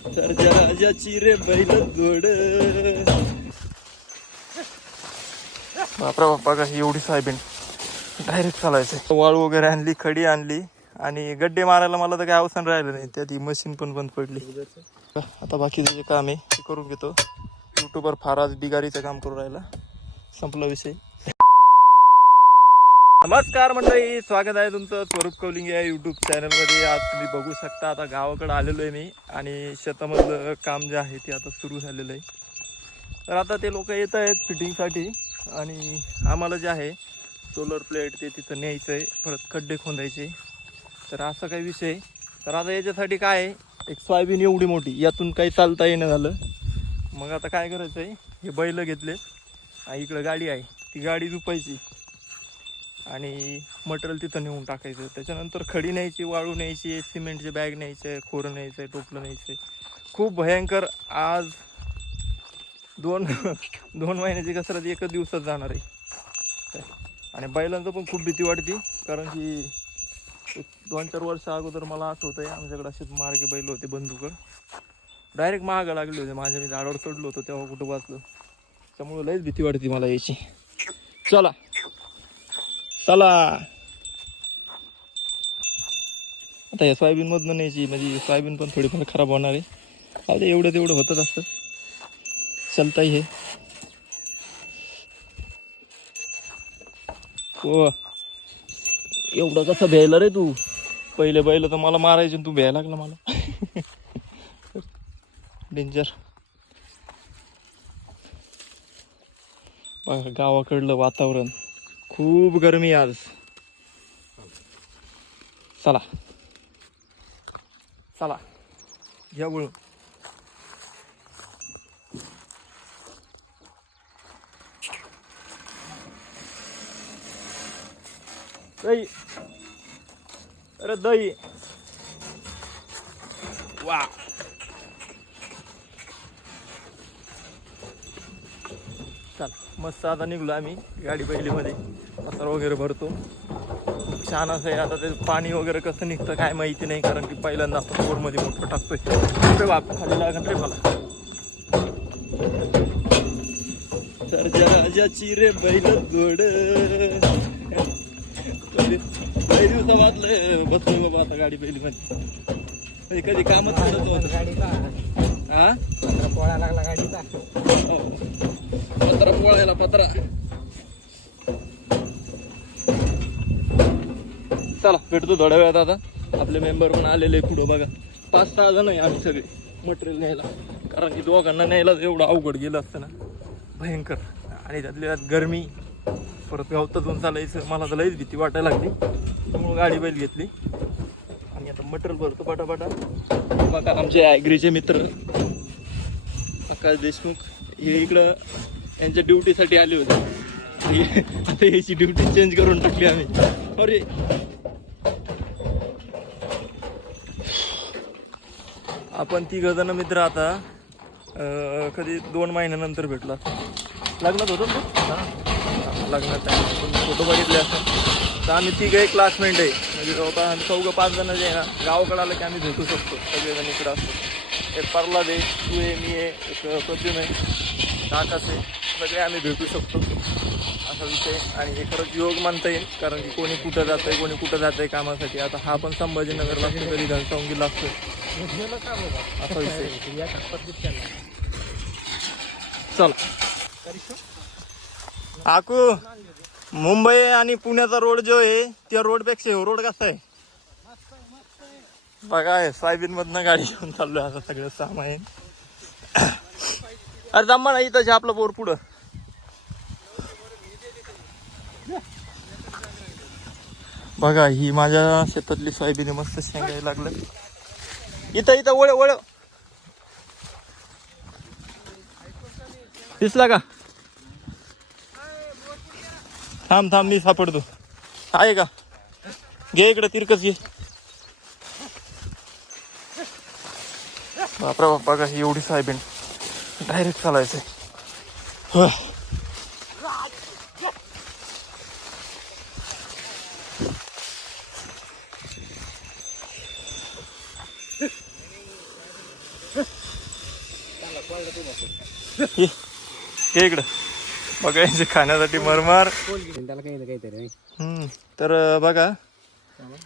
सरजा राजाची रे बैल जोड बापरा बाप्पा का एवढी साहेबीन डायरेक्ट चालायचं वाळू वगैरे आणली खडी आणली आणि गड्डे मारायला मला तर काय अवसर राहिलं नाही. त्यात ही मशीन पण बंद पडली. आता बाकीचं जे काम आहे ते करून घेतो. युट्यूबर फार आज बिगारीचं काम करून राहिला. संपला विषय. नमस्कार मंडळी स्वागत आहे तुमचं स्वरूप कौलिंग या यूट्यूब चॅनलमध्ये आज तुम्ही बघू शकता आता गावाकडे आलेलो आहे मी आणि शेतामधलं काम जे आहे ते आता सुरू झालेलं आहे. तर आता ते लोक येत आहेत फिटिंगसाठी आणि आम्हाला जे आहे सोलर प्लेट ते तिथं न्यायचं आहे परत खड्डे खोदायचे. तर असा काही विषय तर आता याच्यासाठी काय आहे एक सोयाबीन एवढी मोठी यातून काही चालता येणं झालं. मग आता काय करायचं आहे हे बैल घेतले इकडं गाडी आहे ती गाडी झुपायची आणि मटेरियल तिथं नेऊन टाकायचं. त्याच्यानंतर खडी न्यायची वाळू न्यायची सिमेंटचे बॅग न्यायचे खोरं न्यायचं टोपलं न्यायचं खूप भयंकर आज दोन दोन महिन्याची कसरत एकच दिवसात जाणार आहे. आणि बैलांचं पण खूप भीती वाटते कारण की एक दोन चार वर्ष अगोदर मला असं होतं आहे आमच्याकडे असेच मार्गे बैल होते बंधुकड डायरेक्ट महागा लागले होते माझ्या मी झाडावर चढलो होतो तेव्हा कुठं वाचलं त्यामुळे लयच भीती वाटते मला याची. चला. चला. आता या सोयाबीनमधनं न्यायची म्हणजे सोयाबीन पण थोडीफार खराब होणार आहे. आता एवढं तेवढं होतच असतं. चलताही हे. हो. एवढं कसं भ्यायला रे तू? पहिले बैल तर मला मारायचे तू भ्यायला लागला मला. डेंजर बघा गावाकडलं वातावरण. खूप गरमी आहे आज. चला. चला. घ्या वळून. दही. अरे दही. वा. चला मस्त आता निघलो आम्ही गाडी पहिलीमध्ये. पसार वगैरे भरतो. छान असं आहे. आता ते पाणी वगैरे कसं निघतं काय माहिती नाही. कारण की पहिल्यांदा आपण बोरमध्ये मोठं टाकतोय. बाप खाली लागन रे मला. सरजा राजाची रे बैल जोड. कधी लई दिवसाबादलं बसलो बाबा आता गाडी पहिली मध्ये कधी कामच करत होत? गाडीचा हा पत्रा पोळा लागला गाडीचा. पत्रा पोळायला पत्रा. चला भेटतो थोड्या वेळात आता. आपले मेंबर पण आलेले पुढं बघा. पाच सहा जण आहे आम्ही सगळे. मटेरियल न्यायला. कारण की दोघांना न्यायला एवढं अवघड गेलं असतं ना. भयंकर. आणि त्यातल्या त्यात गरमी. परत गवतातून चालायचं मला तर लईच भीती वाटायला लागली. त्यामुळं गाडी बैल घेतली. आणि आता मटेरियल भरतो पाटापाटा. बघा आमचे ॲग्रीचे मित्र. आकाश देशमुख. हे इकडं यांच्या ड्युटीसाठी आले होते. आता याची ड्युटी चेंज करून टाकली आम्ही. अरे! आपण तिघ जण मित्र आता अं, कधी दोन महिन्यानंतर भेटला. लग्नात होतो ना लग्नात फोटो बघितले असं. तर आम्ही तिघ एक क्लासमेट आहे. म्हणजे जवळपास आम्ही चौघं पाच जण जे आहे ना गावाकडे आलं की आम्ही भेटू शकतो. सगळेजण इकडं असतो एक परला दे तू आहे मी आहे एक प्रद्युम आहे आकाश आहे. सगळे आम्ही भेटू शकतो. असा विषय आणि हे खरंच योग मानता येईल कारण की कोणी कुठं जात आहे कोणी कुठं जात आहे कामासाठी. आता हा पण संभाजीनगरला असतो कधी घनसावंगीला असतो असा विषय या चला. आकू मुंबई आणि पुण्याचा रोड जो आहे त्या रोडपेक्षा हे रोड कसा आहे? बघा हे सोयाबीन मधनं गाडी घेऊन चाललोय असं सगळं सामान. अरे जमा नाही इथं आपलं बोर पुढं. बघा ही माझ्या शेतातली सोयाबीन आहे, मस्त शेंगायला लागलं इथं इथं वळ वळ दिसला का? थांब थांब मी सापडतो. आहे का? घे इकडे तिरकस घे. बापरा बाप्पा का एवढी साहेबीन डायरेक्ट चालायचंय. ये ये इकडं. बघा यांचे खाण्यासाठी मरमार. तर बघा.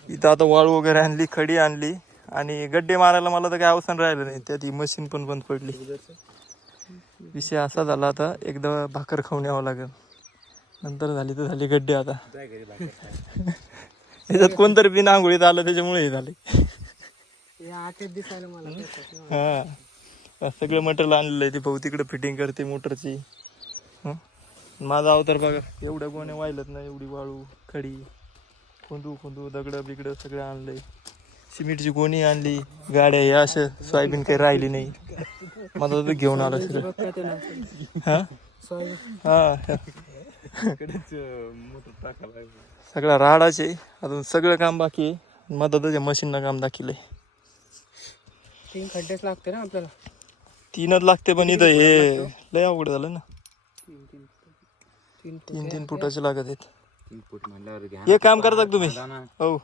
इथं आता वाळू वगैरे आणली खडी आणली. आणि गड्डे मारायला मला तर काही अवसर राहिलं नाही. त्यात ही मशीन पण बंद पडली. विषय असा झाला आता एकदा भाकर खाऊन यावं लागेल. नंतर झाली तर झाली गड्डे आता. याच्यात कोणतरी बिन आंघोळीत आलं त्याच्यामुळे हे झाले हा. सगळं मटेरियल आणलेलं आहे ते भाऊ तिकडे फिटिंग करते मोटरची माझा अवतार बघा एवढ्या गोण्या वाहिलत ना एवढी वाळू खडी खोंदू खोंदू दगड बिगड सगळं आणलंय. सिमेंटची गोणी आणली गाड्या या असं सोयाबीन काही राहिली नाही. माझा तर घेऊन आला सगळं. हा? हा सगळा राडाचे अजून सगळं काम बाकी आहे. मदतच्या मशीननं काम दाखिलंय. तीन खड्डेच लागते ना आपल्याला? तीनच लागते पण इथं हे लय अवघड झालं ना. तीन तीन तीन तीन तीन फुटाचे लागत आहेत. हे काम करता का तुम्ही? हो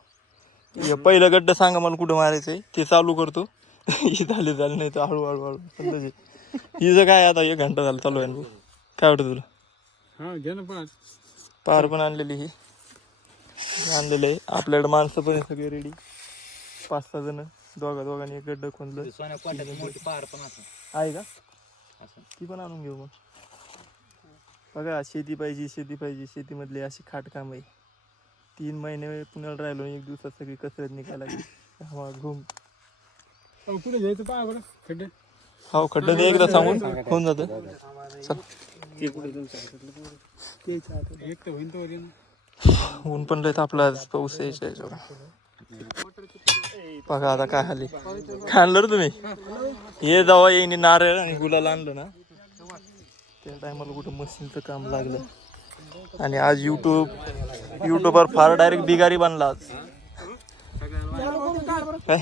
हे. पहिलं गड्ड सांगा मला कुठं मारायचंय. ते चालू करतो. हे झाले झाले नाही तर हळू. हळू हिचं काय आता एक घंटा झाला चालू आहे. काय वाटतं तुला? हा पार. पण आणलेली ही. आणलेले आहे. आपल्याकडे माणसं पण आहे सगळे रेडी पाच सहा जण. दोघा दोघांनी एक गड्ड खोनलं आहे का? असं. ती पण आणून घेऊ मग. बघा शेती पाहिजे शेती पाहिजे. शेतीमधली अशी खाट काम आहे. तीन महिने पुण्याला राहिलो एक दिवसात सगळी कसरत निघायला हवा घुम. पुढे घ्यायचं पाय बघा खड्डे. हो खड्डा नाही एकदा सांगून होऊन जातं. चल. ते पुढे एक तर होईन तो ना ऊन पण लय आपला आज पाऊस यायचा याच्यावर. बघा आता काय हाली खाणलं रे तुम्ही? हे जावा येईन नारळ आणि गुलाल आणलं ना. त्या टायमाला कुठं मशीनचं काम लागलं. आणि आज युट्यूब युट्यूबवर फार डायरेक्ट बिगारी बनला आज. काय?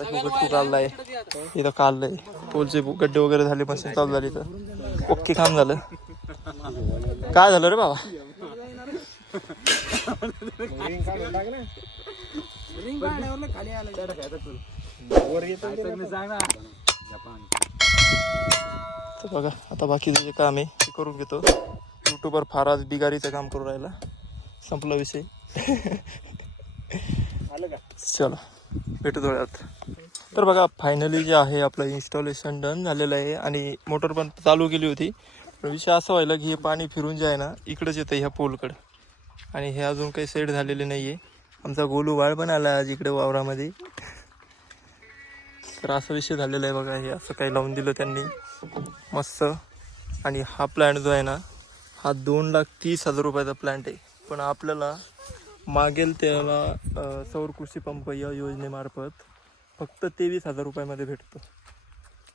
गट्टू काढलाय इथं काढलंय. पोलचे गड्डे वगैरे झाले मशीन चालू झाली तर ओके काम झालं. काय झालं रे बाबा? खाली आलं. वर येतो सांग ना तर बघा आता बाकीचं जे काम आहे ते करून घेतो. युट्यूबवर फार आज बिगारीचं काम करून राहिला. संपला विषय. आलं का? चला भेटू थोड्यात. तर बघा फायनली जे आहे आपलं इन्स्टॉलेशन डन झालेलं आहे. आणि मोटर पण चालू केली होती. पण विषय असा व्हायला की हे पाणी फिरून जे आहे ना इकडंच येतं ह्या पोलकडं आणि हे अजून काही सेट झालेले नाही आहे आमचा गोलू वाळ पण आला आज इकडे वावरामध्ये. तर असा विषय झालेला आहे बघा हे असं काही लावून दिलं त्यांनी. मस्त. आणि हा प्लॅन्ट जो आहे ना हा दोन लाख तीस हजार रुपयाचा प्लॅन्ट आहे. पण आपल्याला मागेल त्याला सौर कृषी पंप या योजनेमार्फत फक्त तेवीस हजार रुपयामध्ये भेटतो.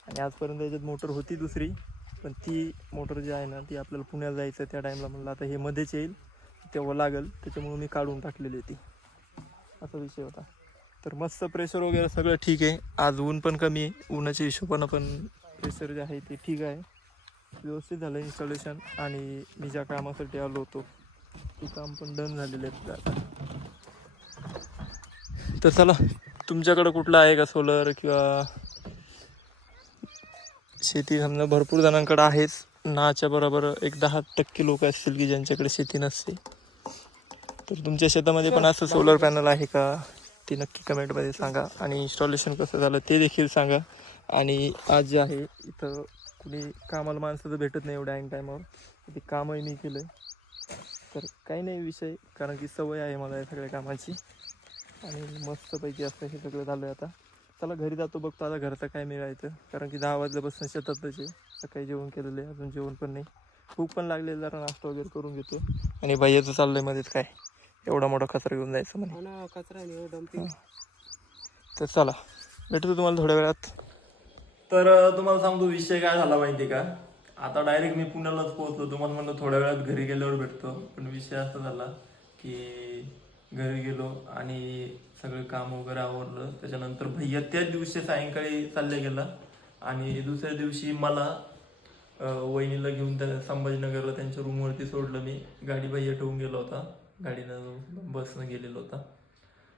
आणि आजपर्यंत याच्यात मोटर होती दुसरी पण ती मोटर जी आहे ना ती आपल्याला पुण्याला जायचं त्या टाईमला म्हणलं आता हे मध्येच येईल तेव्हा लागेल. त्याच्यामुळे मी काढून टाकलेली होती असा विषय होता. तर मस्त प्रेशर वगैरे सगळं ठीक आहे. आज ऊन पण कमी आहे. उन्हाच्या हिशोबानं पण प्रेशर जे आहे ते ठीक आहे. व्यवस्थित झालं इन्स्टॉलेशन आणि मी ज्या कामासाठी आलो होतो ते काम पण डन झालेलं आहे आता. तर चला तुमच्याकडं कुठलं आहे का सोलर किंवा शेती? समजा भरपूर जणांकडं आहेच. नाच्या बरोबर एक दहा टक्के लोक असतील की ज्यांच्याकडे शेती नसते. तर तुमच्या शेतामध्ये पण असं सोलर पॅनल आहे का? ते नक्की कमेंटमध्ये सांगा. आणि इन्स्टॉलेशन कसं झालं ते देखील सांगा. आणि आज जे आहे इथं कुणी कामाला माणसं तर भेटत नाही एवढ्या ऐन टायमावर ते कामही मी केलं तर काही नाही विषय कारण की सवय आहे मला या सगळ्या कामाची. आणि मस्तपैकी असं हे सगळं झालं आहे आता. चला घरी जातो बघतो आता घरचं काय मिळायचं. कारण की दहा वाजल्यापासून शेतातच आहे. सकाळी जेवण केलेलं आहे अजून जेवण पण नाही. भूक पण लागलेलं जरा नाश्ता वगैरे करून घेतो. आणि भैयाचं आहे मध्येच काय? एवढा मोठा कचरा घेऊन जायचं म्हणे. कचरा डम्पिंग तर चला भेटतो तुम्हाला थोड्या वेळात. तर तुम्हाला सांगतो विषय काय झाला माहिती का? आता डायरेक्ट मी पुण्यालाच पोहोचलो. तुम्हाला म्हणलं थोड्या वेळात घरी गेल्यावर भेटतो. पण विषय असा झाला की घरी गेलो आणि सगळं काम वगैरे आवरलं. त्याच्यानंतर भैया त्याच दिवशी सायंकाळी चालले गेला. आणि दुसऱ्या दिवशी मला वहिनीला घेऊन त्या संभाजीनगरला त्यांच्या रूमवरती सोडलं मी. गाडी भैया ठेवून गेला होता. गाडीनं बसनं गेलेलो होता.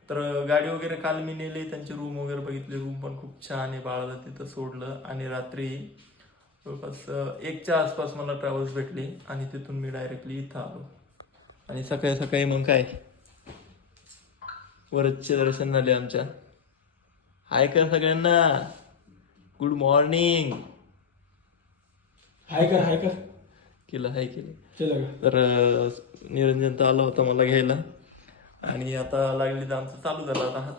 तर गाडी वगैरे काल मी नेली त्यांची रूम वगैरे बघितली. रूम पण खूप छान आहे बाळाला तिथं सोडलं. आणि रात्री जवळपास एकच्या आसपास मला ट्रॅव्हल्स भेटली आणि तिथून मी डायरेक्टली इथं आलो. आणि सकाळी सकाळी मग काय? वरचे दर्शन झाले आमच्या. हाय कर सगळ्यांना. गुड मॉर्निंग हाय कर हाय कर. केलं हाय केलं. तर निरंजन तर आला होता मला घ्यायला. आणि आता लागली तर आमचं चालू झालं आता हात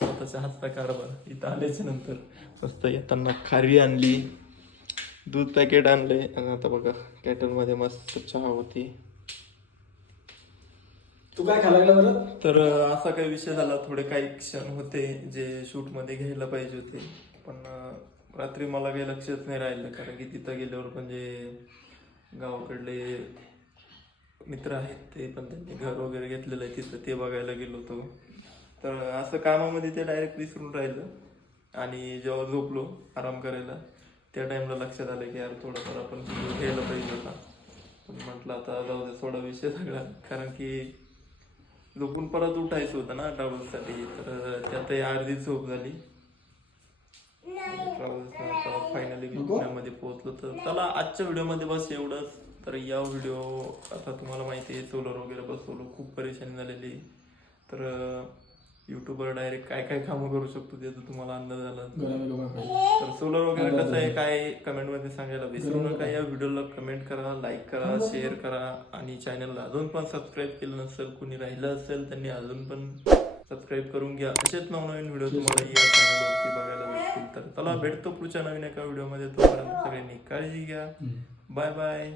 स्वतःच्या हातचा कारभार इथं आल्याच्यानंतर मस्त येताना खारी आणली दूध पॅकेट आणले. आणि आता बघा कॅटलमध्ये मस्त चहा होती. तू काय खायला बरं तर असा काही विषय झाला. थोडे काही क्षण होते जे शूटमध्ये घ्यायला पाहिजे होते. पण रात्री मला काही लक्षच नाही राहिलं. कारण की तिथं गेल्यावर पण जे गावाकडले मित्र आहेत ते पण त्यांनी घर वगैरे घेतलेलं आहे तिथं ते बघायला गेलो होतो. तर असं कामामध्ये ते डायरेक्ट विसरून राहिलं आणि जेव्हा झोपलो आराम करायला त्या टाईमला लक्षात आलं की यार थोडंफार आपण video घ्यायला पाहिजे होता. पण म्हटलं आता जाऊ दे थोडा विषय सगळा. कारण की झोपून परत उठायचं होतं ना डाऊनसाठी तर त्यातही अर्धी झोप झाली. फायनली पुण्यामध्ये पोहोचलो तर चला आजच्या व्हिडिओमध्ये बस एवढंच. तर या व्हिडिओ आता तुम्हाला माहिती आहे सोलर वगैरे बसवलो खूप परेशानी झालेली तर युट्यूबवर डायरेक्ट काय काय कामं करू शकतो त्याचा तुम्हाला अंदाज आला. तर सोलर वगैरे कसं आहे काय कमेंटमध्ये सांगायला विसरू नका या व्हिडिओला कमेंट करा लाईक करा शेअर करा आणि चॅनलला अजून पण सबस्क्राईब केलं नसेल कुणी राहिलं असेल त्यांनी अजून पण सबस्क्राईब करून घ्या. असेच नवनवीन व्हिडिओ तुम्हाला या चॅनलवरती बघायला तर चला भेटतो पुढच्या नवीन एका व्हिडिओमध्ये. तोपर्यंत सगळ्यांनी काळजी घ्या. Bye bye.